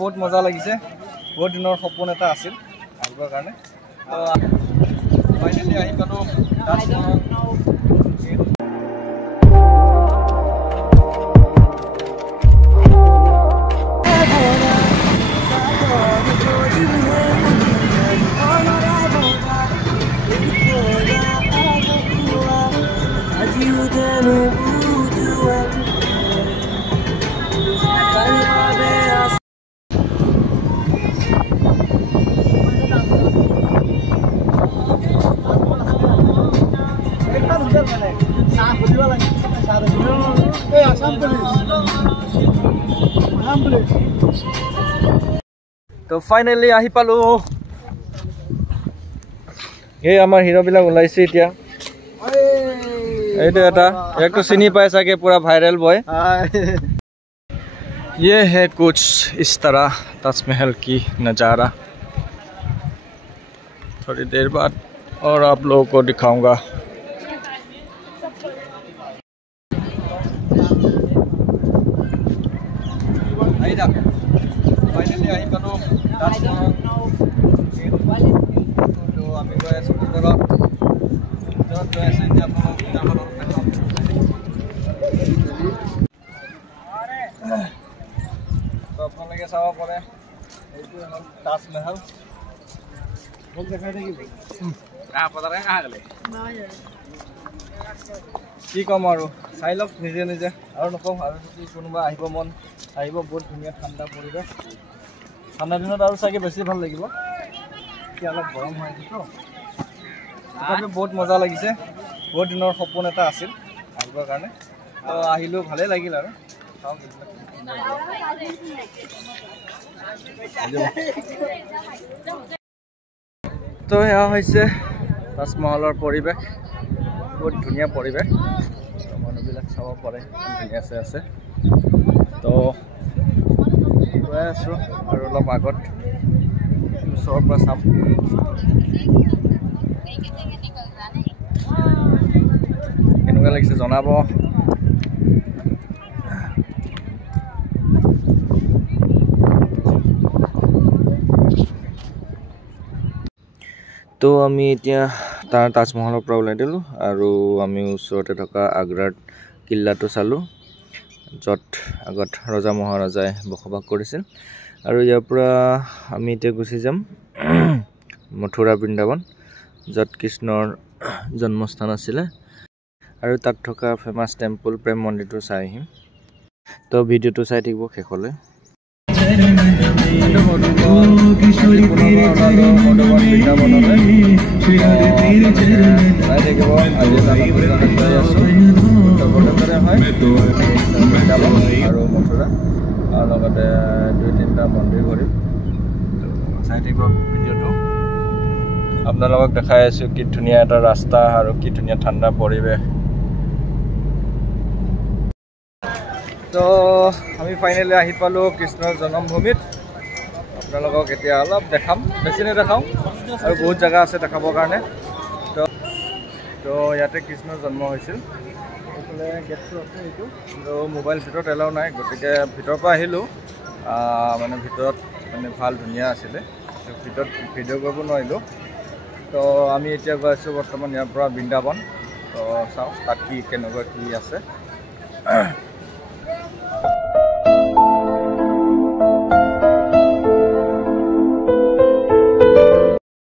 বহুত মজা লাগিছে বহুত দিনৰ সপোন এটা আছিল আহিবৰ কাৰণে ফাইনেলি আহি পালো তো ফাইনেলি আহি পালো এই আমাৰ হিৰো বিলাক ওলাইছে এতিয়া এইটো এটা একটো চিনি পাই চাগে পুৰা ভাইৰেল বয় ये है कुछ इस तरह ताजमहल की नज़ारा थोड़ी देर बाद और आप लोगों को दिखाऊंगा फाइनली आही पालो तो আমি গৈ আছো ভিতৰত য'ত গৈ আছে এতিয়া আপোনালোকক দেখাম তো আপোনালোকে চাব পাৰে এইটো হ'ল তাজমহল মোক দেখাই থাকিব পতাৰে কাহ গ'লে কি কম আৰু চাই লওক নিজে নিজে আৰু নকওঁ আৰু যদি কোনোবা আহিব মন আহিব বহুত ধুনীয়া ঠাণ্ডা পৰিৱেশ ঠাণ্ডা দিনত আৰু চাগে বেছি ভাল লাগিব এতিয়া অলপ গৰম হৈ আছে তো তথাপি বহুত মজা লাগিছে বহুত দিনৰ সপোন এটা আছিল আহিবৰ কাৰণে তো আহিলোঁ ভালেই লাগিল আৰু চাওক তো এয়া হৈছে তাজমহলৰ পৰিৱেশ বহুত ধুনীয়া পৰিৱেশ মানুহবিলাক চাব পাৰে ধুনীয়া আছে তো গৈ আছোঁ আৰু অলপ আগত ওচৰৰ পৰা চাম কেনেকুৱা লাগিছে জনাব তো আমি এতিয়া তাৰ তাজমহলৰ পৰা ওলাই দিলোঁ আৰু আমি ওচৰতে থকা আগ্ৰাৰ কিল্লাটো চালোঁ য'ত আগত ৰজা মহাৰজাই বসবাস কৰিছিল আৰু ইয়াৰ পৰা আমি এতিয়া গুচি যাম মথুৰা বৃন্দাবন য'ত কৃষ্ণৰ জন্মস্থান আছিলে আৰু তাত থকা ফেমাছ টেম্পল প্ৰেম মন্দিৰটো চাই আহিম তো ভিডিঅ'টো চাই থাকিব শেষলৈ আৰু মথুৰা আৰু লগতে 2-3টা মন্দিৰ ঘূৰিম চাই থাকিব ভিডিঅ'টো আপোনালোকক দেখাই আছোঁ কি ধুনীয়া এটা ৰাস্তা আৰু কি ধুনীয়া ঠাণ্ডা পৰিৱেশ তো আমি ফাইনেলি আহি পালোঁ কৃষ্ণৰ জন্মভূমিত আপোনালোকক এতিয়া অলপ দেখাম বেছি নেদেখাওঁ আৰু বহুত জেগা আছে দেখাবৰ কাৰণে তো ইয়াতে কৃষ্ণৰ জন্ম হৈছিল এইফালে গেটটো আছে এইটো কিন্তু মোবাইল ভিতৰত এলাও নাই গতিকে ভিতৰৰ পৰা আহিলোঁ মানে ভিতৰত মানে ভাল ধুনীয়া আছিলে ভিতৰত ভিডিঅ' কৰিব নোৱাৰিলোঁ তো আমি এতিয়া গৈ আছোঁ বৰ্তমান ইয়াৰ পৰা বৃন্দাবন তো চাওঁ তাত কি কেনেকুৱা কি আছে